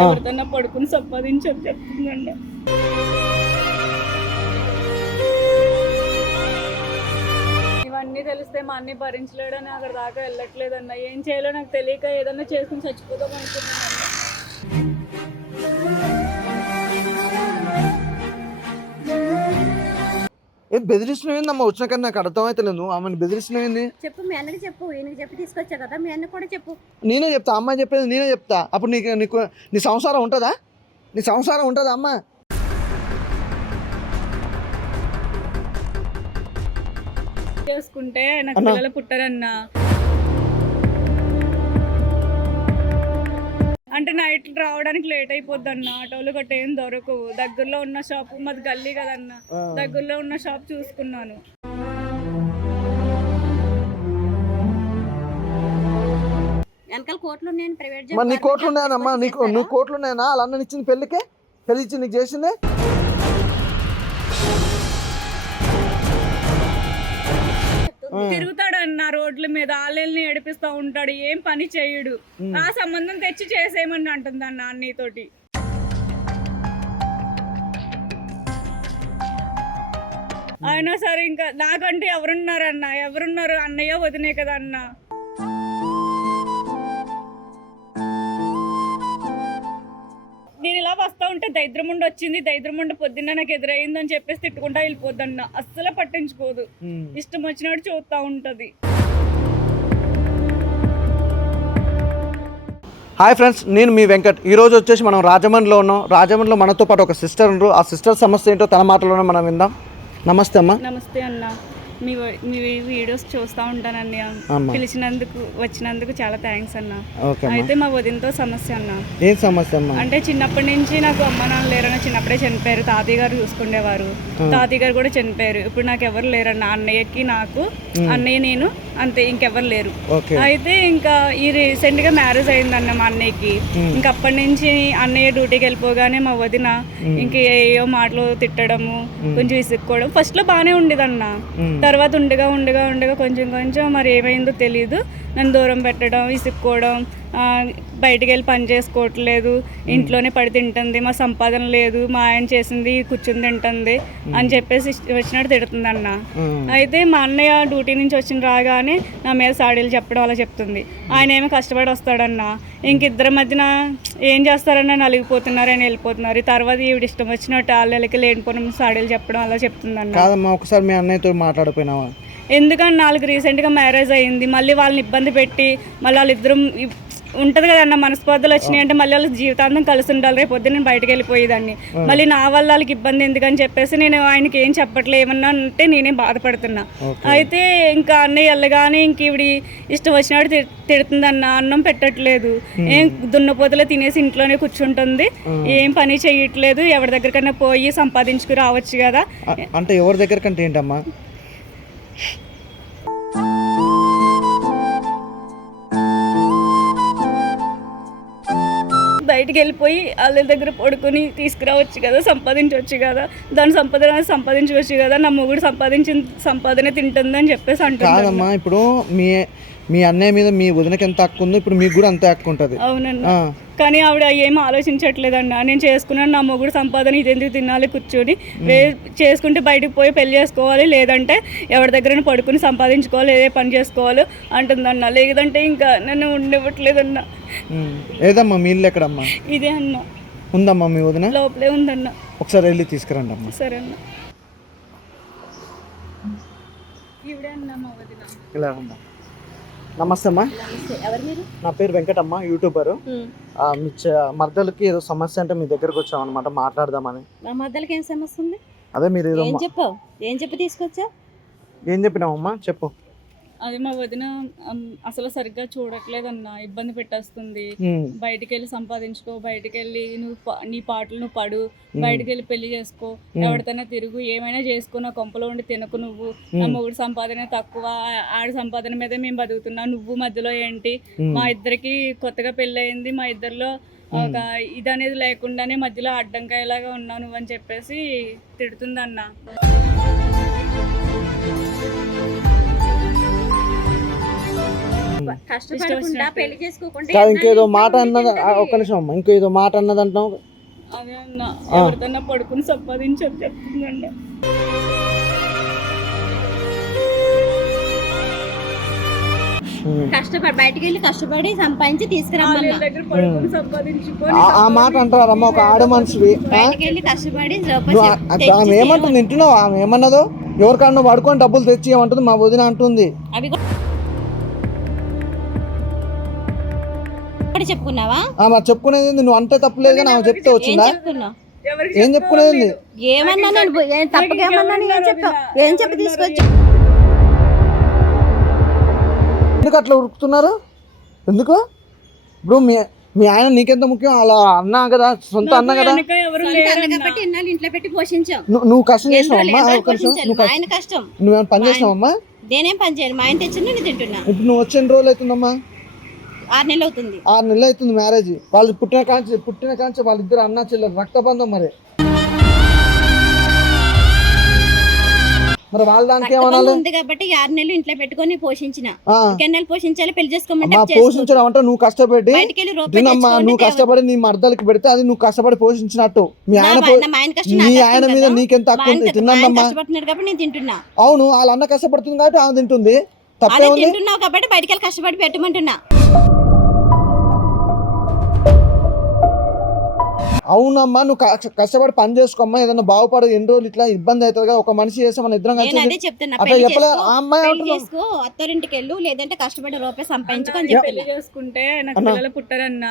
ఎవరితోనా పడుకుని సంపాదించని చెప్తుందండి ఇవన్నీ తెలిస్తే మా అన్ని భరించలేడని అక్కడ దాకా వెళ్ళట్లేదన్న. ఏం చేయాలో నాకు తెలియక ఏదన్నా చేసుకుని చచ్చిపోతాం అనుకున్నాను. ఏం బెదిరిస్తున్నావు ఏందమ్మా వచ్చిన కానీ నాకు అర్థమైతే లేదు. ఆమెను బెదిరిస్తున్నావు ఏంది చెప్పు మీ అన్నకి చెప్పు. ఈయనకి చెప్పి తీసుకొచ్చా కదా? మీ అన్న కూడా చెప్పు. నేనే చెప్తా అమ్మాయి చెప్పేది నేనే చెప్తా. అప్పుడు నీకు నీకు నీ సంసారం ఉంటుందా? నీ సంసారం ఉంటుందా అమ్మా? చేసుకుంటే నాకు. పిల్లలు పుట్టారన్న. అంటే నైట్ రావడానికి లేట్ అయిపోద్ది అన్న ఆటోలు గట్ట ఏం దొరకవు. దగ్గరలో ఉన్న షాప్ మాది గల్లీ కదన్న. దగ్గరలో ఉన్న షాప్ చూసుకున్నాను. వెనకాల కోట్లు నేను ప్రైవేట్ మరి నీ కోట్లు ఉన్నాయనమ్మా. నీకు నువ్వు కోట్లు ఉన్నాయనా? వాళ్ళ అన్న ఇచ్చింది పెళ్ళికే? పెళ్ళి ఇచ్చి నీకు చేసిందే? తిరుగుతాడు అన్న రోడ్ల మీద ఆళ్ళని ఏడిపిస్తా ఉంటాడు ఏం పని చేయడు. ఆ సంబంధం తెచ్చి చేసేయమని అంటుంది అన్న అన్నయ్యతోటి అయినా సరే ఇంకా నాకంటే ఎవరున్నారన్న? ఎవరున్నారు అన్నయ్య వదినే కదా అన్న వస్తా ఉంటే దైద్రముండ వచ్చింది దైద్రముండ పొద్దున్న నాకు ఎదురైంది అని చెప్పేసి తిట్టుకుంటా వెళ్ళిపోద్దన్న. అస్సలు పట్టించుకోదు. ఇష్టం వచ్చినట్టు చూస్తూ ఉంటది. హాయ్ ఫ్రెండ్స్ నేను మీ వెంకట్. ఈ రోజు వచ్చేసి మనం రాజమండ్రిలో ఉన్నాం. రాజమండ్రిలో మనతో పాటు ఒక సిస్టర్ ఉన్నారు. ఆ సిస్టర్ సమస్య ఏంటో తన మాటలోనే మనం విందాం. నమస్తే అమ్మా. నమస్తే అన్న. మీ మీ వీడియోస్ చూస్తూ ఉంటానండి. పిలిచినందుకు వచ్చినందుకు చాలా థ్యాంక్స్ అన్న. అయితే మా వదినతో సమస్య అన్న. ఏం సమస్య అంటే చిన్నప్పటి నుంచి నాకు అమ్మ నాన్న లేరన్న చిన్నప్పుడే చనిపోయారు. తాతయ్య గారు చూసుకునేవారు తాతయ్య గారు కూడా చనిపోయారు. ఇప్పుడు నాకు ఎవరు లేరన్న. అన్నయ్యకి నాకు అన్నయ్య నేను అంతే ఇంకెవరు లేరు. అయితే ఇంకా ఈ రీసెంట్గా మ్యారేజ్ అయిందన్న మా అన్నయ్యకి. ఇంకా అప్పటి నుంచి అన్నయ్య డ్యూటీకి వెళ్ళిపోగానే మా వదిన ఇంక ఏయో మాటలు తిట్టడము కొంచెం విసుక్కోవడం. ఫస్ట్లో బాగానే ఉండేదన్న. తర్వాత ఉండగా ఉండగా ఉండగా కొంచెం కొంచెం మరి ఏమైందో తెలియదు నన్ను దూరం పెట్టడం విసుక్కోవడం బయటికి వెళ్ళి పని చేసుకోవట్లేదు. ఇంట్లోనే పడి తింటుంది. మా సంపాదన లేదు. మా ఆయన చేసింది కూర్చుని తింటుంది అని చెప్పేసి వచ్చినట్టు తిడుతుంది అన్న అయితే మా అన్నయ్య డ్యూటీ నుంచి వచ్చిన రాగానే నా మీద సాడీలు చెప్పడం అలా చెప్తుంది. ఆయన ఏమో కష్టపడి వస్తాడన్న. ఇంక ఇద్దరి మధ్యన ఏం చేస్తారన్న నలిగిపోతున్నారని వెళ్ళిపోతున్నారు. ఈ తర్వాత ఈవిడ ఇష్టం వచ్చినట్టు వాళ్ళకి లేనిపోయిన సాడీలు చెప్పడం అలా చెప్తుందన్న. కాదమ్మా ఒకసారి మీ అన్నయ్యతో మాట్లాడిపోయినావా? ఎందుకని నాలుగు రీసెంట్గా మ్యారేజ్ అయింది. మళ్ళీ వాళ్ళని ఇబ్బంది పెట్టి మళ్ళీ వాళ్ళిద్దరం ఉంటది కదన్న మనస్పర్ధలు వచ్చినాయి అంటే మళ్ళీ వాళ్ళ జీవితాంతం కలిసి ఉండాలి. రేపు పొద్దున్న నేను బయటకు వెళ్ళిపోయేదాన్ని. మళ్ళీ నా వల్ల వాళ్ళకి ఇబ్బంది ఎందుకని చెప్పేసి నేను ఆయనకి ఏం చెప్పట్లే ఏమన్నా అంటే నేనే బాధపడుతున్నా. అయితే ఇంకా అన్నయ్య వెళ్ళగానే ఇంక ఈవిడి ఇష్టం వచ్చినట్టు తి- తిడుతుందన్న అన్నం పెట్టట్లేదు. ఏం దున్నపోతలో తినేసి ఇంట్లోనే కూర్చుంటుంది. ఏం పని చేయట్లేదు. ఎవరి దగ్గరికైనా పోయి సంపాదించుకు రావచ్చు కదా అంటే ఎవరి దగ్గర కంటే ఏంటమ్మా? బయటికి వెళ్ళిపోయి వాళ్ళ దగ్గర పడుకొని తీసుకురావచ్చు కదా సంపాదించవచ్చు కదా. దాని సంపాదన సంపాదించవచ్చు కదా. నా మొగుడు సంపాదించిన సంపాదన తింటుందని చెప్పేసి అంటున్నాను ఇప్పుడు మీ మీ అన్నయ్య మీద మీ వదినకి ఎంత హక్కు ఉందో ఇప్పుడు మీకు కూడా అంతే హక్కు ఉంటుంది. అవునన్న. కానీ ఆవిడ ఏం ఆలోచించట్లేదన్న. నేను చేసుకున్నాను నా మొగుడు సంపాదన ఇది ఎందుకు తినాలి కూర్చొని. వే చేసుకుంటే బయటికి పోయి పెళ్ళి చేసుకోవాలి లేదంటే ఎవరి దగ్గర పడుకుని సంపాదించుకోవాలి ఏదే పని చేసుకోవాలి అంటుందన్న. లేదంటే ఇంకా నన్ను ఉండవట్లేదన్న ఉమ్. ఏదమ్మా మీ ఇల్లు ఎక్కడమ్మా? ఇదే అన్న. ఉందమ్మా మీ వదిన? లోపలే ఉందన్న. ఒకసారి వెళ్ళి తీసుకురండి అమ్మా. సరే అన్న. ఈవిడే అన్న మా వదిన. ఇలా ఉందా? నమస్తే అమ్మా. ఎవరు మీరు? నా పేరు వెంకటమ్మ యూట్యూబరు మర్దలకి ఏదో సమస్య అంటే మీ దగ్గరకు వచ్చాం అనమాట మాట్లాడదామని. మా మద్దలకి ఏం సమస్య ఉంది? అదే మీరు ఏం చెప్పావు? ఏం చెప్పి తీసుకొచ్చా ఏం చెప్పినావమ్మా? చెప్పు. అది మా వదిన అసలు సరిగ్గా చూడట్లేదన్న ఇబ్బంది పెట్టేస్తుంది. బయటికి వెళ్ళి సంపాదించుకో బయటికి వెళ్ళి నువ్వు నీ పాటలు నువ్వు పడు బయటికి వెళ్ళి పెళ్ళి చేసుకో ఎవరితోనే తిరుగు ఏమైనా చేసుకో నా కొంపలో ఉండి తినకు నువ్వు. నా మొగుడు సంపాదన తక్కువ ఆడ సంపాదన మీద మేము బతుకుతున్నాం. నువ్వు మధ్యలో ఏంటి? మా ఇద్దరికి కొత్తగా పెళ్ళి అయింది మా ఇద్దరిలో ఒక ఇది అనేది లేకుండానే మధ్యలో అడ్డంకాయలాగా ఉన్నావు నువ్వు అని చెప్పేసి తిడుతుందన్న. కష్టపడకుండా పెళ్ళి చేసుకోకుండా కాదు ఇంకేదో మాట అన్నది ఒక్క నిమిషం అమ్మ ఇంకో ఏదో మాట అన్నది అంటున్నావు అదే అన్న ఎవరితోన్నా పడుకుని సంపాదించని చెప్తుందండి కష్టపడి బయటికి వెళ్ళి కష్టపడి సంపాదించి తీసుకురమ్మన్నా ఆ- మాట అంటారు అమ్మ ఒక ఆడ మనిషివి? బయటికి వెళ్ళి కష్టపడి ఆమె ఏమంటుంది వింటున్నావు? ఆమె ఏమన్నదో? ఎవరికన్నా నువ్వు పడుకొని డబ్బులు తెచ్చి ఏమంటుంది మా వదిన అంటుంది. కూడా చెప్పుకున్నావా? ఆ, మరి చెప్పుకునేది ఏంది? నువ్వు అంటే తప్పులేదు కానీ ఆమె చెప్తే ఏం వచ్చిందా? చెప్పుకున్నావు ఏం చెప్పుకునేది ఏంది? ఏమన్నా నేను ఏం తప్పగా ఏమన్నా నేను ఏం చెప్పి తీసుకొచ్చి ఎందుకు అట్లా ఉరుకుతున్నారు? ఎందుకు? ఇప్పుడు మీ మీ ఆయన నీకెంత ముఖ్యం? అలా అన్నా కదా సొంత అన్న కదా. వెనక ఎవరు సొంత లేరు అన్న కాబట్టి ఇన్నాళ్ళు ఇంట్లో పెట్టి పోషించాం నువ్వు నువ్వు కష్టం చేసినావు ఎండ్రోలు- అమ్మా ఎండ్రోలు ఒక నిమిషం పోషించాలి. నువ్వు మా కష్టం ఆయన కష్టం. నువ్వేమైనా పని చేసినావమ్మా? నేనేం పని చేయను. మా ఆయన నేను తింటున్నా. ఇప్పుడు నువ్వు వచ్చి ఎన్ని రోజులు అవుతుందమ్మా? ఆరు నెలలు అవుతుంది. ఆరు నెలలు అవుతుంది మ్యారేజ్ వాళ్ళు పుట్టిన కాంచి పుట్టిన కాంచి వాళ్ళిద్దరు అన్న చెల్లెలు రక్తబంధం మరి. మరి వాళ్ళ దానికి ఏమనాలి? ఉంది కాబట్టి ఆరు నెలలు ఇంట్లో పెట్టుకొని పోషించిన. నెలలు పోషించాలి పెళ్ళి చేసుకోమంటే. పోషించడం అంటే నువ్వు కష్టపడి నువ్వు కష్టపడి నీ మర్దలకి పెడితే అది నువ్వు కష్టపడి పోషించినట్టు. మీ ఆయన మా- నా ఆయన మీద. నీకెంత మా హక్కు ఆయన ఉంది క- మా ఆయన తిన్నానమ్మా కష్టపడుతున్నాడు కాబట్టి నేను తింటున్నా. అవును వాళ్ళ అన్న కష్టపడుతుంది కాబట్టి ఆమె తింటుంది. అదే తప్పేముంది తింటున్నావు కాబట్టి బయటికి వెళ్ళి కష్టపడి పెట్టమంటున్నా. అవునమ్మా నువ్వు కష్టపడి పని చేసుకోమ్మా ఏదైనా బాగుపడు ఎన్ని రోజులు ఇట్లా ఇబ్బంది అవుతుంది కదా ఒక మనిషి చేస్తే మన ఇద్దరం కలిసి అదే చెప్తున్నా అట్లా పెళ్ళి చెప్పలే చేసుకో, ఆ అమ్మాయి పెళ్ళి అంటున్నావు? చేసుకో అత్తోరింటికి వెళ్ళు లేదంటే కష్టపడి రూపాయి సంపాదించుకొని పెళ్ళి చేసుకుంటే నాకు పిల్లలు పుట్టారన్న.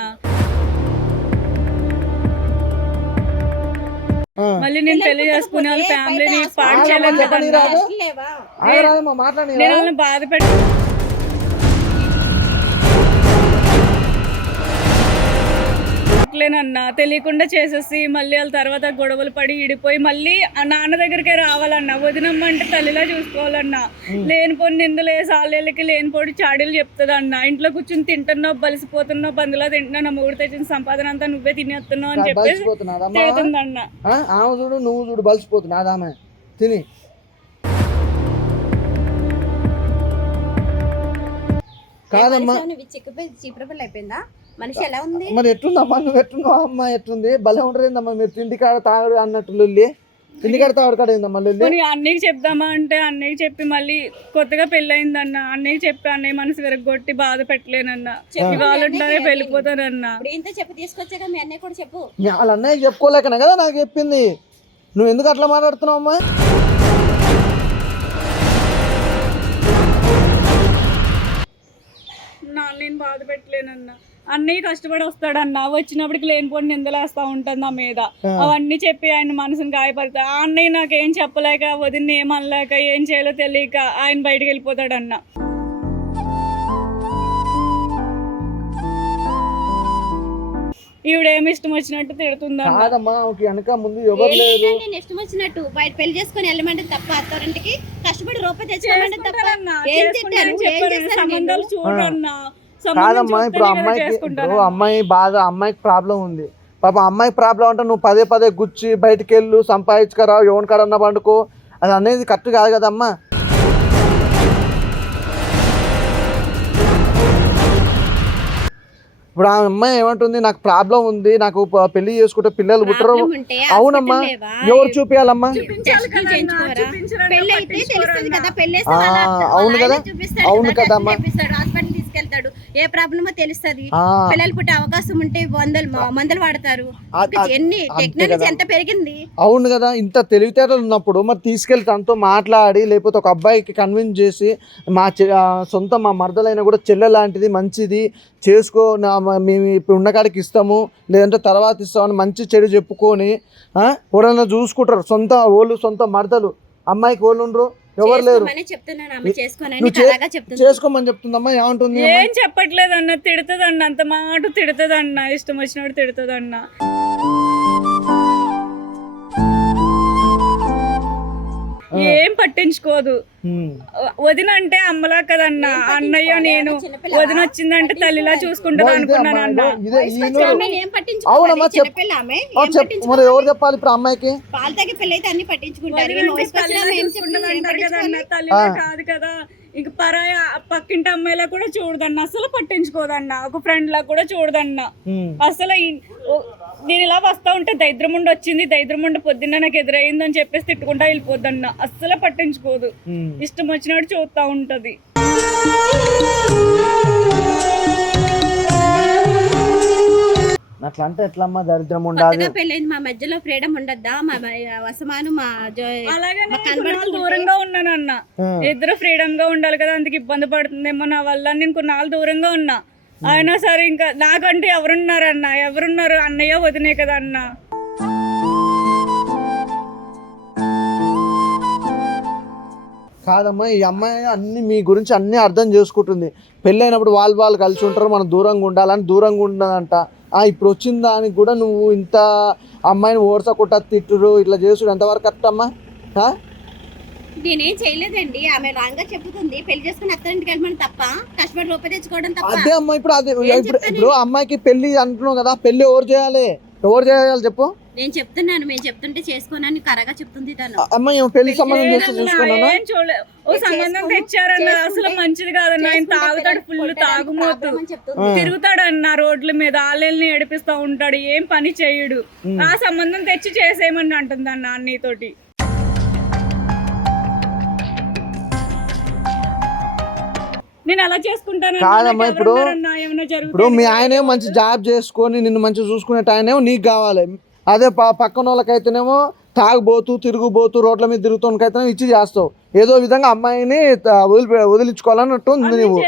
ఆ. మళ్ళీ నేను పెళ్ళి చేసుకునే వాళ్ళ ఫ్యామిలీని పాడు చేయలేదు చెప్పని కదన్నా. రాదు లేవా? ఆగరాదమ్మా మాట్లాడి నేను వాళ్ళని బాధ పెట్టి లేనన్నా తెలియకుండా చేసేసి మళ్ళీ వాళ్ళ తర్వాత గొడవలు పడి ఇడిపోయి మళ్ళీ ఆ నాన్న దగ్గరికే రావాలన్నా. వదినమ్మ అంటే తల్లిలా చూసుకోవాలన్నా. లేనిపోని నిందలు వేసి ఆళ్ళకి లేనిపోడి చాడీలు చెప్తుందన్న. ఇంట్లో కూర్చుని తింటున్నావు బలిసిపోతున్నావు బంధులా తింటున్నావు నా మూడు తెచ్చిన సంపాదన అంతా నువ్వే తినేస్తున్నావు అని చెప్పేసి బలిసిపోతున్నాదమ్మా తిడుతుందన్న ఆ? ఆమె చూడు నువ్వు చూడు బలిసిపోతున్నా ఆమె? తిని. కాదమ్మా. చిక్కుపోయి చీపురపల్లి అయిపోయిందా? మనిషి ఎలా ఉంది? మరి ఎట్లుందమ్మా? నువ్వు ఎట్లున్నావు? అమ్మ ఎట్లుంది? భలే ఉంటుందమ్మా మీరు? తిండి కాడ తాగడు అన్నట్టు లొల్లి. తిండి కాడ తాగడు కాడ ఏందమ్మా లొల్లి? అన్నయ్యకి చెప్దామా అంటే అన్నయ్యకి చెప్పి మళ్ళీ కొత్తగా పెళ్ళయిందన్న. అన్నయ్యకి చెప్పి అన్నయ్య మనసు విరగొట్టి బాధ పెట్టలేనన్న. చెప్పు, ఇవాళ ఉంటానే వెళ్ళిపోతానన్న. ఇప్పుడు ఇంత చెప్పి తీసుకొచ్చాక మీ అన్నయ్య కూడా చెప్పు. వాళ్ళ అన్నయ్య చెప్పుకోలేకనే కదా నాకు చెప్పింది. నువ్వు ఎందుకు అట్లా మాట్లాడుతున్నావు అమ్మా? నా నేను బాధ పెట్టలేనన్న. అన్నయ్య కష్టపడి వస్తాడన్న. వచ్చినప్పటికి లేనిపోని నిందలేస్తా ఉంటుంది నా మీద. అవన్నీ చెప్పి ఆయన మనసుని గాయపడతా ఆ అన్నయ్య నాకు ఏం చెప్పలేక వదిన ఏం అనలేక ఏం చేయాలో తెలియక ఆయన బయటకు వెళ్ళిపోతాడన్న. ఈవిడేమి ఇష్టం వచ్చినట్టు కాదమ్మా వెనక ముందు ఎవరు లేరు. నేను ఇష్టం వచ్చినట్టు. బయట పెళ్ళి చేసుకొని వెళ్ళమంటే తప్ప అత్తారింటికి కష్టపడి రూపాయి తెచ్చుకోమంటే తప్ప ఏం సంబంధాలు మీరు? కాదమ్మా ఇప్పుడు అమ్మాయికి అమ్మాయి బాధ అమ్మాయికి ప్రాబ్లం ఉంది. పాప అమ్మాయి ప్రాబ్లం అంటే నువ్వు పదే పదే గుచ్చి బయటికి వెళ్ళు సంపాదించుకరా ఎవరి కాడన్నా పండుకో. అది అనేది కరెక్ట్ కాదు కదమ్మా. ఇప్పుడు ఆ అమ్మాయి ఏమంటుంది నాకు ప్రాబ్లం ఉంది నాకు పెళ్ళి చేసుకుంటే పిల్లలు పుట్టరు. అవునమ్మా? ఎవరు చూపించాలమ్మా అవును కదా? అవును కదా, కదమ్మా. తీసుకెళ్తాడు ఏ ప్రాబ్లమో తెలుస్తుంది. పిల్లలు పుట్టే అవకాశం ఉంటే వందలు మందులు వాడతారు. ఎన్ని టెక్నాలజీ. ఎంత పెరిగింది? అవును కదా ఇంత తెలివితేటలు ఉన్నప్పుడు మరి తీసుకెళ్ళి తనతో మాట్లాడి లేకపోతే ఒక అబ్బాయికి కన్విన్స్ చేసి మా సొంత మా మరదలైనా కూడా చెల్లె లాంటిది మంచిది చేసుకో మేము ఇప్పుడు ఉన్న కాడికి ఇస్తాము లేదంటే తర్వాత ఇస్తామని మంచి చెడు చెప్పుకొని ఎవరైనా చూసుకుంటారు. సొంత ఓళ్ళు సొంత మరదలు. అమ్మాయికి ఓళ్ళు ఉండరు? ఎవరు లేరు. చేసుకోమని చెప్తుందమ్మా ఏమంటుంది ఏం చెప్పట్లేదు అన్న తిడుతుంది అంత మాట తిడుతుంది అన్న ఇష్టం వచ్చినప్పుడు తిడుతుంది అన్న ఏం పట్టించుకోదు. వదిన అంటే అమ్మలా కదన్న అన్నయ్య నేను వదిన వచ్చిందంటే తల్లిలా చూసుకుంటది అనుకున్నాను అన్న. ఎవరు చెప్పాలి ఇప్పుడు అమ్మాయికి? పాలు తాగి పెళ్ళి అయితే అన్ని పట్టించుకుంటారు. వదిన ఈమె అంటే వయసుకు వచ్చిన తల్లిలా ఆమె ఏం చూసుకుంటది చెప్తుంది? ఏం అంటారు కదా. కాదు కదా. ఇంక పరాయ పక్కింటి అమ్మాయిలా కూడా చూడదన్న. అసలు పట్టించుకోదన్న. ఒక ఫ్రెండ్ లా కూడా చూడదన్న. అసలు నేను ఇలా వస్తా ఉంటే దైద్రముండ వచ్చింది దైద్రముండ పొద్దున్న నాకు ఎదురైంది అని చెప్పేసి తిట్టుకుంటా వెళ్ళిపోద్దన్న. అస్సలు పట్టించుకోదు. ఉమ్. ఇష్టం వచ్చినట్టు చూస్తా ఉంటది. అట్లా అంటే ఎట్లమ్మా దరిద్రం ఉండాలి? పెళ్ళైంది. మా మధ్యలో ఫ్రీడమ్ ఉండద్దా? మా వసమాను మా జో అలాగే దూరంగా ఉన్నానన్న. ఆ. ఇద్దరు ఫ్రీడమ్గా ఉండాలి కదా అందుకు ఇబ్బంది పడుతుందేమో నా వల్ల నేను కొన్నాళ్ళు దూరంగా ఉన్నా. అయినా సరే ఇంకా నాకంటే ఎవరున్నారన్న ఎవరున్నారు? అన్నయ్య వదినే కదా అన్న. కాదమ్మా ఈ అమ్మాయి అన్ని మీ గురించి అన్ని అర్థం చేసుకుంటుంది. పెళ్ళైనప్పుడు వాళ్ళు వాళ్ళు కలిసి ఉంటారు మనం దూరంగా ఉండాలని దూరంగా ఉండదంట ఆ ఇప్పుడు వచ్చిన దానికి కూడా నువ్వు ఇంత అమ్మాయిని ఓడ్చకుండా తిట్టుడు ఇట్లా చేసుడు ఎంతవరకు కరెక్ట్ అమ్మా? నేనేం చేయలేదండి. ఆమె రాంగ్ చెప్పుతుంది పెళ్ళి చేసుకుని అత్తారింటికి వెళ్ళమని తప్ప కష్టపడి రూపాయి తెచ్చుకోవడం తప్ప అదే అమ్మా ఇప్పుడు అదే ఏం ఇప్పుడు అమ్మాయికి పెళ్ళి అంటున్నావు కదా పెళ్ళి ఎవరు చేయాలి? ఎవరు చేయాలి చెప్పు. నేను చెప్తున్నాను మేము చెప్తుంటే చేసుకోనని కరగా చెప్తుంది తను. అమ్మాయి ఏమో పెళ్ళి సంబంధం చేస్తే చూసుకున్నానా ఏం చూడలే. ఓ సంబంధం తెచ్చారన్న అసలు మంచిది కాదన్న. ఆయన తాగుతాడు ఫుల్ తాగుమోతు. తిరుగుతాడు అన్న రోడ్ల మీద ఆళ్ళని ఏడిపిస్తా ఉంటాడు ఏం పని చేయడు. ఆ సంబంధం తెచ్చి చేసేయమని అంటుంది అన్న అన్నయ్యతోటి. నేను అలా చేసుకుంటాను కాదమ్మా, ఇప్పుడు- ఇప్పుడు మీ ఆయనేమో మంచి జాబ్ చేసుకొని నిన్ను మంచిగా చూసుకునే ఆయనేమో నీకు కావాలి. అదే పక్కన వాళ్ళకైతేనేమో తాగుబోతూ తిరుగుబోతూ రోడ్ల మీద తిరుగుతానికైతేనేమో ఇచ్చి చేస్తావు. ఏదో విధంగా అమ్మాయిని వదిలి వదిలించుకోవాలన్నట్టు ఉంది నువ్వు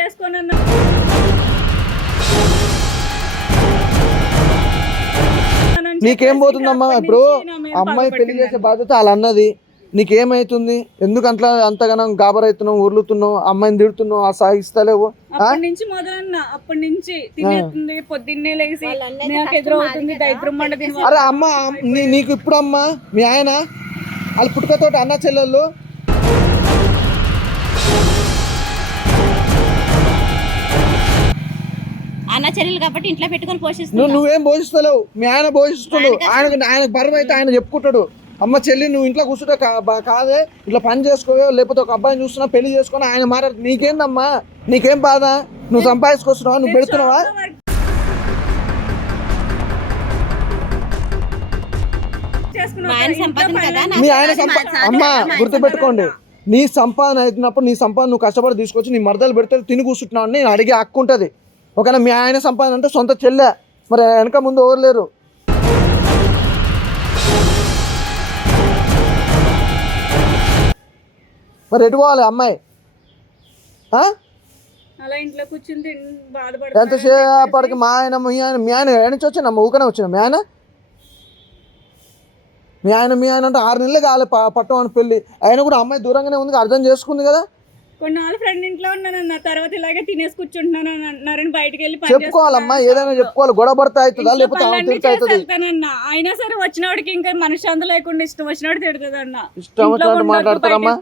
నీకేం పోతుందమ్మా? ఇప్పుడు అమ్మాయి పెళ్ళి చేసే బాధ్యత వాళ్ళ అన్నది నీకేమైతుంది? ఎందుకు అట్లా అంతగానం గాబరైతున్నావు ఉరులుతున్నావు అమ్మాయిని తిడుతున్నావు ఆ సాగిస్తలేవు? అప్పటి నుంచి మొదలన్న అప్పటి నుంచి తినేస్తుంది పొద్దున్నే లేచి వాళ్ళ అన్నది నాకు కష్టం ఎదురవుతుంది మాది కదా. దైత్రం మండ తిని అరే అమ్మ నీకు ఇప్పుడు అమ్మ మీ ఆయన వాళ్ళ పుట్టుకతోటి అన్న చెల్లెళ్ళు. అన్న చెల్లెలు కాబట్టి ఇంట్లో పెట్టుకొని నువ్వు పోషిస్తున్నావు. నువ్వేం పోషిస్తలేవు? మీ ఆయన పోషిస్తాడు ఆయన కష్టం. ఆయన ఆయన బరువు అయితే ఆయన చెప్పుకుంటాడు. అమ్మ చెల్లి నువ్వు ఇంట్లో కూర్చుంటే కాదే ఇట్లా పని చేసుకోవో లేకపోతే ఒక అబ్బాయిని చూస్తున్నా పెళ్ళి చేసుకుని ఆయన మాట్లాడు నీకేందమ్మా? నీకేం బాధ? నువ్వు సంపాదించుకొస్తున్నావా? నువ్వు పెడుతున్నావా? మా ఆయన సంపాదన అమ్మ గుర్తుపెట్టుకోండి. నీ సంపాదన అయినప్పుడు నీ సంపాదన నువ్వు కష్టపడి తీసుకొచ్చి నీ మరదలు పెడితే తిని కూర్చుంటున్నావు అని నేను అడిగే హక్కు ఉంటుంది. ఒకవేళ మీ ఆయన సంపాదన అంటే సొంత చెల్లె. మరి వెనక ముందు ఎవరు లేరు? మరి ఎటు పోవాలి అమ్మాయి? ఎంతసేపటికి మా ఆయన మీ ఆయన మీ ఆయన నుంచి వచ్చిన ఊకనే వచ్చిన మీ ఆయన? మీ ఆయన మీ ఆయన అంటే ఆరు నెలలు కాలే పట్టం అని పెళ్ళి. ఆయన కూడా అమ్మాయి దూరంగానే ఉంది అర్థం చేసుకుంది కదా? కొన్నాళ్ళు ఫ్రెండ్ ఇంట్లో ఉన్నానన్న తర్వాత ఇలాగే తినేసి కూర్చుంటున్నాను అని అన్నారని బయటికి వెళ్ళి పని చెప్పుకోవాలమ్మా. ఏదైనా చెప్పుకోవాలి. గొడవ పడితే అవుతుందా? లేకపోతే ఆమె అవుతుంది? వెళ్తానన్న అయినా సరే వచ్చినవాడికి ఇంకా మనశ్శాంతి లేకుండా ఇష్టం వచ్చినట్టు తిడుతుందన్న ఇష్టం వచ్చినట్టు మాట్లాడతారమ్మా?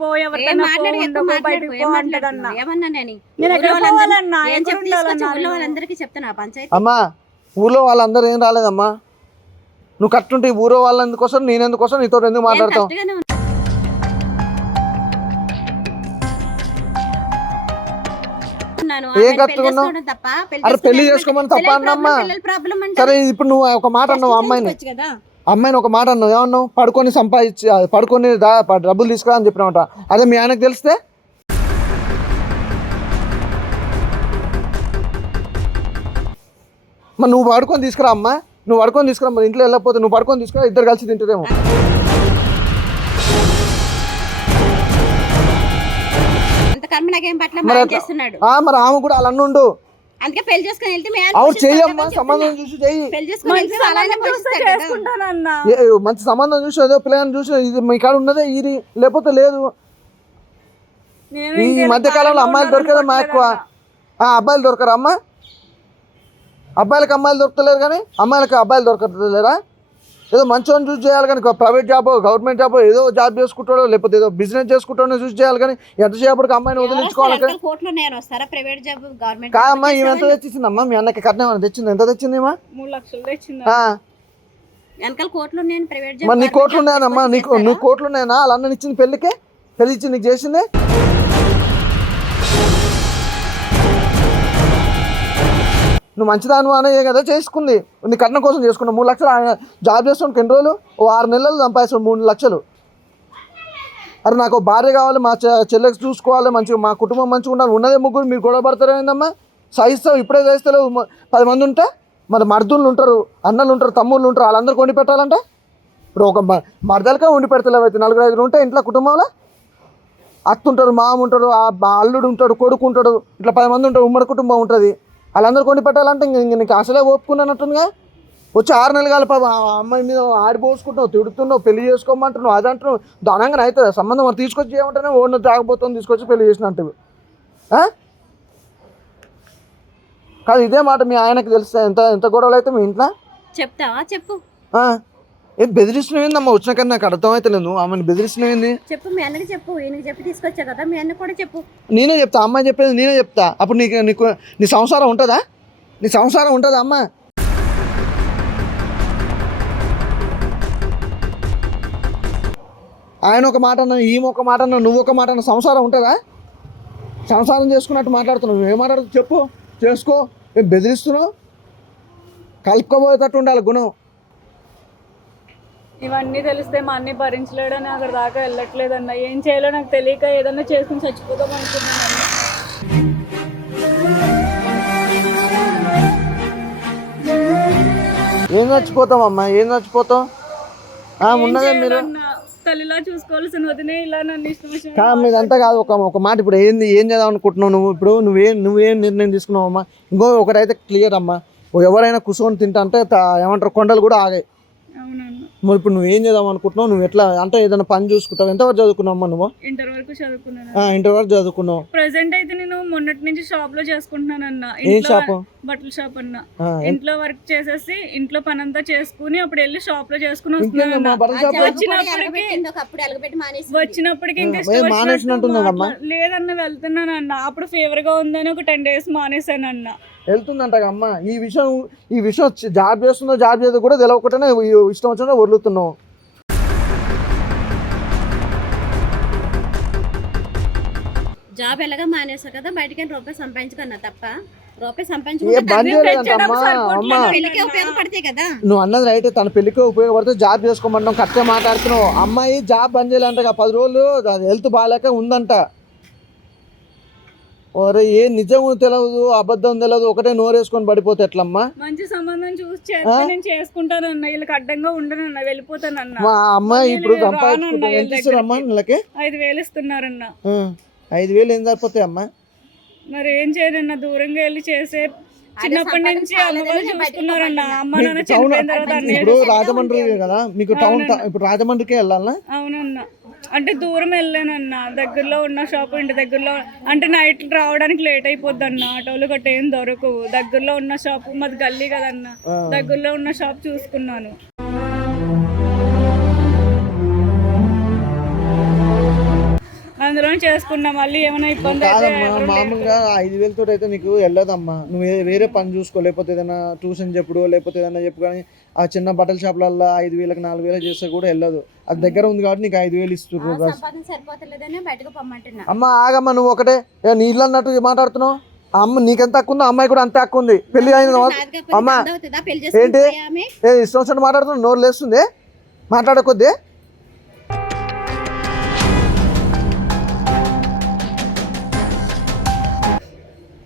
ఏమన్నా నేను ఊళ్ళో? ఏం చెప్పి తీసుకొచ్చి ఊళ్ళో పంచాయతీ. అమ్మా ఊర్లో వాళ్ళందరూ ఏం రాలేదమ్మా? నువ్వు కట్టుంటే ఈ ఊరో వాళ్ళ ఎందుకోసం నేను ఎందుకోసం నీతో ఎందుకు నేను ఉన్నా. ఏం అరే పెళ్ళి చేసుకోమని తప్ప అన్నమ్మా. సరే ఇప్పుడు నువ్వు ఒక మాట అన్నావు అమ్మాయిని. అమ్మాయిని ఒక మాట అన్నావు. ఏమన్నావు? పడుకొని సంపాదించి పడుకొని డబ్బులు తీసుకురా అని చెప్పినమాట అదే మీ ఆయనకు తెలిస్తే? మరి నువ్వు పడుకొని తీసుకురా అమ్మా. నువ్వు పడుకొని తీసుకురా మరి ఇంట్లో వెళ్ళకపోతే నువ్వు పడుకొని తీసుకురా ఇద్దరు కలిసి తింటారేమో. కర్మ నాకేం పట్ల మరి చేస్తున్నాడు. ఆమె కూడా అలా ఉండు. అందుకే పెళ్ళి చేసుకుని వెళ్తే మీ ఆయన అవును పోషిస్తాడు చెయ్యమ్మా అని సంబంధం చెప్తున్నా. చూసి చెయ్యి. మంచి సంబంధం చూసి ఏదో పిల్లగాని చూసి ఇది మీ కాడ ఉన్నదే ఇది లేకపోతే లేదు. ఈ మధ్య కాలంలో అమ్మాయిలు దొరకదా మా ఎక్కువ. అబ్బాయిలు దొరకరా అమ్మా? అబ్బాయిలకి అమ్మాయిలు దొరకలేరు కానీ అమ్మాయిలకి అబ్బాయిలు దొరకలేరా ఏదో మంచిగా చూసి చేయాలి కానీ ప్రైవేట్ జాబ్ గవర్నమెంట్ జాబ్ ఏదో జాబ్ చేసుకుంటాడో లేకపోతే ఏదో బిజినెస్ చేసుకుంటాడో చూసి చేయాలి కానీ ఎంతసేపటికి అమ్మాయిని ఎవరు వదిలించుకోవాలి కాదమ్మా ఈమె ఎంత తెచ్చిందమ్మా? మీ అన్నకి కట్నం ఏమైనా తెచ్చింది? ఎంత తెచ్చింది. మరి నీ కోట్లు ఉన్నాయనమ్మా నీకు నువ్వు కోట్లు ఉన్నాయనా? వాళ్ళ అన్న ఇచ్చింది పెళ్ళికి? పెళ్ళి ఇచ్చి నీకు చేసింది? నువ్వు మంచిదాను అనే కదా చేసుకుంది. నీ కట్నం కోసం చేసుకున్నావు. మూడు లక్షలు ఆయన జాబ్ చేస్తాను ఎన్ని రోజులు. ఓ ఆరు నెలలు సంపాదిస్తాడు మూడు లక్షలు. అరే నాకు భార్య కావాలి మా చెల్లెకి చూసుకోవాలి మంచిగా మా కుటుంబం మంచిగా ఉండాలి. ఉన్నదే ముగ్గురు మీరు గొడవ పడతారేందమ్మా సహిస్తావు ఇప్పుడే సహిస్తలేవు. పది మంది ఉంటే మరి మర్దులు ఉంటారు అన్నలు ఉంటారు తమ్ముళ్ళు ఉంటారు వాళ్ళందరూ వండి పెట్టాలంటే? ఇప్పుడు ఒక మరదలకే వండి పెడతలేవు అయితే నలుగురు ఐదుగురు ఉంటే ఇంట్లో కుటుంబంలో? అత్త ఉంటారు మామ ఉంటాడు అల్లుడు ఉంటాడు కొడుకు ఉంటాడు ఇట్లా పది మంది ఉంటారు ఉమ్మడి కుటుంబం ఉంటుంది. వాళ్ళందరూ కొని పెట్టాలంటే ఇంక నీకు అసలే ఒప్పుకున్నట్టుగా వచ్చి ఆరు నెలలు కాలి అమ్మాయి మీద ఆడిపోసుకుంటున్నావు తిడుతున్నావు పెళ్ళి చేసుకోమంటున్నావు అది అంటున్నావు. దానంగా అవుతుంది? సంబంధం మరి తీసుకొచ్చి ఏమంటేనే ఓడిన తాగబోతుంది తీసుకొచ్చి పెళ్ళి చేసినట్టు? కాదు ఇదే మాట మీ ఆయనకి తెలిస్తే ఎంత ఎంత గొడవలు అయితే మీ ఇంట్లో? చెప్తావా? చెప్పు. ఆ? ఏం బెదిరిస్తున్నావు వచ్చిన కానీ నాకు అర్థమైతే లేదు. ఆమెను బెదిరిస్తున్నావు చెప్పు మీ అన్నకి చెప్పు. ఈయనకి చెప్పి తీసుకొచ్చా కదా? మీ అన్నకి కూడా చెప్పు. నేనే చెప్తా అమ్మాయి చెప్పేది నేనే చెప్తా. అప్పుడు నీకు నీకు నీ సంసారం ఉంటుందా? నీ సంసారం ఉంటుందా అమ్మ? ఆయన ఒక మాట అన్న ఈమె ఒక మాట అన్న నువ్వు ఒక మాట అన్న సంసారం ఉంటుందా? సంసారం చేసుకున్నట్టు మాట్లాడుతున్నావు. నువ్వు ఏం మాట్లాడుతు చెప్పు. చేసుకో. ఏం బెదిరిస్తున్నావు? కలుపుకోబోయేటట్టు ఉండాలి గుణం. ఇవన్నీ తెలిస్తే మా అన్ని భరించలేడని అక్కడ దాకా వెళ్ళట్లేదన్న ఏం చేయాలో నాకు తెలియక ఏదన్నా చేసుకుని చచ్చిపోదాం అనుకున్నాను ఏం చచ్చిపోతావు అమ్మా? ఏం ఉన్నదే మీరు. తల్లిలా చూసుకోవాల్సిన వదినే ఇలా నన్ను ఇష్టం వచ్చినట్టు కాదు మీదంతా కాదు ఒక ఒక మాట ఇప్పుడు ఏంది ఏం చేద్దాం అనుకుంటున్నావు నువ్వు? ఇప్పుడు నువ్వేం నువ్వేం నిర్ణయం తీసుకున్నావు అమ్మా? ఇంకో ఒకటైతే క్లియర్ అమ్మా. ఎవరైనా కూర్చొని తింటా అంటే ఏమంటారు కొండలు కూడా ఆగాయి. అవునన్న మరి ఇప్పుడు నువ్వు ఏం చేద్దాం అనుకుంటున్నావు? నువ్వు ఎట్లా అంటే ఏదైనా పని చూసుకుంటావు? ఎంతవరకు చదువుకున్నావు అమ్మా నువ్వు? ఇంటర్ వరకు చదువుకున్నాను ఆ, ఇంటర్ వరకు చదువుకున్నావు. ప్రజెంట్ అయితే నేను మొన్నటి నుంచి షాప్లో చేసుకుంటున్నాను అన్న. ఏం ఇంట్లో షాపు బట్టల షాప్ అన్న. ఇంట్లో వర్క్ చేసేసి ఇంట్లో పని అంతా చేసుకుని అప్పుడు వెళ్ళి షాప్లో చేసుకుని వస్తున్నాను ఇంకేందమ్మా అన్న. బట్టల షాప్ జాబ్ కూడా వచ్చినప్పటికీ- ఇంకా లేదన్న వెళ్తున్నాను అన్న. అప్పుడు ఫేవర్గా ఉందని ఒక టెన్ డేస్ మానేశాను అన్న. వెళ్తుందంట అమ్మ? ఈ విషయం ఈ విషయం జాబ్ చేస్తుందో జాబ్ చేయదో కూడా తెలియకుండానే ఈ ఇష్టం వచ్చినా వదులుతున్నావు. జాబ్ ఎలాగా మానేసా కదా? బయటికి రూపాయి సంపాదించుకున్నా తప్ప? రూపాయి సంపాదించుకుంటే కదా? నువ్వు అన్నది రైట్ తన పెళ్ళికి ఉపయోగపడితే జాబ్ చేసుకోమంటాం కరెక్ట్గా మాట్లాడుతున్నావు. అమ్మాయి జాబ్ బంద్ చేయాలంట పది రోజులు హెల్త్ బాగాలేక ఉందంట. ఒరే ఏ నిజం తెలియదు అబద్ధం తెలియదు ఒకటే నోరేసుకొని పడిపోతే ఎట్లమ్మా? మంచి సంబంధం చూసి నేను చేసుకుంటానన్న వీళ్ళకి అడ్డంగా ఉండనన్న వెళ్ళిపోతానన్న. మా అమ్మాయి ఇప్పుడు సంపాదించుకుంటా ఎంత ఇస్తారమ్మా ఐదు వేలు ఇస్తున్నారన్న. ఐదు వేలు ఏం సరిపోతాయి అమ్మా? మరి ఏం చేయనన్న దూరంగా వెళ్ళి చేసే చిన్నప్పటి నుంచి చూసుకున్నారన్న. అమ్మ నాన్న చనిపోయిన తర్వాత ఇప్పుడు రాజమండ్రి. కదా మీకు టౌన్ ఇప్పుడు రాజమండ్రికే వెళ్ళాలా? అవునన్న. అంటే దూరం వెళ్ళానన్న. దగ్గరలో ఉన్న షాప్ ఇంటి దగ్గరలో అంటే నైట్ రావడానికి లేట్ అయిపోద్ది అన్న ఆటోలు గట్ట ఏం దొరకవు. దగ్గరలో ఉన్న షాప్ మాది గల్లీ కదన్న. దగ్గరలో ఉన్న షాప్ చూసుకున్నాను. అందులో చేసుకున్నా మళ్ళీ ఏమైనా ఇబ్బంది కాదమ్మా. మామూలుగా ఐదు వేలతో అయితే నీకు వెళ్ళదమ్మా. నువ్వు వేరే పని చూసుకో లేకపోతే ఏదైనా ట్యూషన్ చెప్పుడు లేకపోతే ఏదైనా చెప్పు కానీ ఆ చిన్న బట్టల షాపులల్లో ఐదు వేలకు నాలుగు వేలు చేస్తే కూడా వెళ్ళదు. అది దగ్గర ఉంది కాబట్టి నీకు ఐదు వేలు పొమ్మంటున్నా. అమ్మ ఆగమ్మ నువ్వు ఒకటే. ఏ నీళ్ళు అన్నట్టు మాట్లాడుతున్నావు? అమ్మ నీకెంత హక్కు ఉందో అమ్మాయి కూడా అంత హక్కు ఉంది. పెళ్ళి అయిన అమ్మా, ఏంటి? ఇష్టం వచ్చినట్టు మాట్లాడుతున్నావు? నోరు లేస్తుంది? మాట్లాడకొద్ది?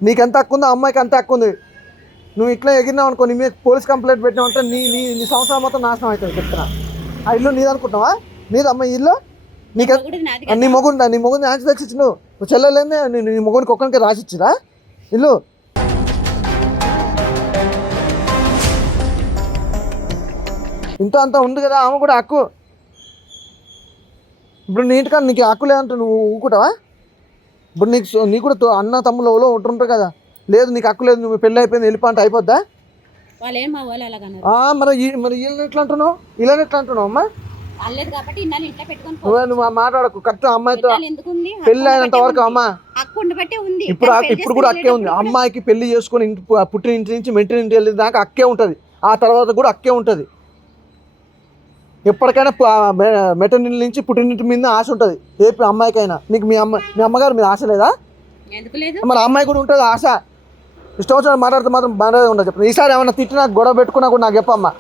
నీకెంత హక్కు ఉందో ఆ అమ్మాయికి అంత హక్కు ఉంది. నువ్వు ఇట్లా ఎగిరినావు అనుకో నీ మీద పోలీస్ కంప్లైంట్ పెట్టినావు అంటే నీ నీ నీ సంవత్సరం మొత్తం నాశనం అవుతుంది చెప్తున్నా. ఆ ఇల్లు నీది అనుకుంటున్నావా? నీది అమ్మాయి ఇల్లు? నీకు నీ మొగుడు నీ మొగుడిని ఆంచి తెచ్చిచ్చు నువ్వు. నువ్వు చెల్లెలేందే నీ నీ మొగుడికి ఒక్కరికి రాసిచ్చిరా ఇల్లు? ఇంత అంతా ఉంది కదా ఆమె కూడా హక్కు. ఇప్పుడు నీటిగా నీకు హక్కు లేదంటే నువ్వు ఊకుంటావా ఇప్పుడు నీకు నీకు కూడా అన్న తమ్ముళ్ళు ఎవరో ఉంటుంటారు కదా. లేదు నీకు హక్కు లేదు నువ్వు పెళ్ళి అయిపోయింది వెళ్ళిపో అంటే అయిపోద్దా? మరి మరి వీళ్ళని ఎట్లా అంటున్నావు? ఇలా ఎట్లా అంటున్నావు అమ్మా. నువ్వు మాట్లాడకు కరెక్ట్ అమ్మాయితో పెళ్ళి అయినంత వరకు. అమ్మా. ఇప్పుడు పెళ్ళి ఇప్పుడు కూడా అక్కే ఉంది. అమ్మాయికి పెళ్ళి చేసుకొని పుట్టిన ఇంటి నుంచి మెట్టిన ఇంటి వెళ్ళిన దాకా అక్కే ఉంటుంది. ఆ తర్వాత కూడా అక్కే ఉంటుంది. ఎప్పటికైనా మెటర్నిటీ నుంచి పుట్టినింటి మీద ఆశ ఉంటుంది. ఏ అమ్మాయికైనా. నీకు మీ అమ్మ మీ అమ్మగారు మీద ఆశ లేదా? మరి ఆ అమ్మాయి కూడా ఉంటుంది ఆశ. ఇష్టం వచ్చిన మాట్లాడితే మాత్రం బాగా ఉండదు. చెప్పు ఈసారి ఏమైనా తిట్టినా గొడవ పెట్టుకున్నా కూడా నాకు చెప్పమ్మా.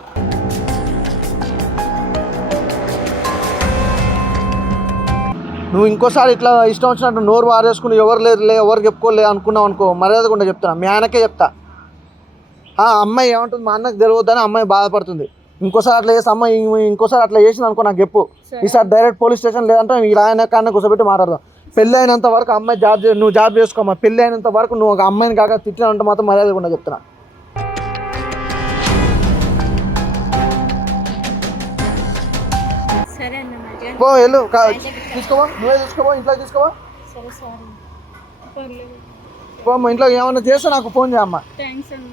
నువ్వు ఇంకోసారి ఇట్లా ఇష్టం వచ్చినట్టు నోరు వారేసుకుని ఎవరు లేరులే ఎవరు చెప్పుకోలే అనుకున్నావు అనుకో మర్యాద కూడా చెప్తున్నా. మీ ఆయనకే చెప్తా. ఆ అమ్మాయి ఏమంటుంది మా అన్నకు తెలియద్దని అమ్మాయి బాధపడుతుంది. ఇంకోసారి అట్లా చేసి అమ్మాయి ఇం- ఇంకోసారి అట్లా చేసింది అనుకో నాకు చెప్పు. ఈసారి డైరెక్ట్ పోలీస్ స్టేషన్ లేదంటే ఈ ఆయన కాన్న కూర్చోబెట్టి మాట్లాడదాం. పెళ్ళి అయినంత వరకు అమ్మాయి జాబ్ నువ్వు జాబ్ చేసుకోమా పెళ్ళి అయినంత వరకు నువ్వు ఒక అమ్మాయిని కాక తిట్టినంటే మాత్రం మర్యాద కూడా చెప్తున్నా. పో వెళ్ళు. తీసుకోవా నువ్వే తీసుకోవా ఇంట్లో తీసుకోవా పో అమ్మ ఇంట్లో ఏమన్నా చేస్తే నాకు ఫోన్ చేయమ్మా. థ్యాంక్స్ అన్న.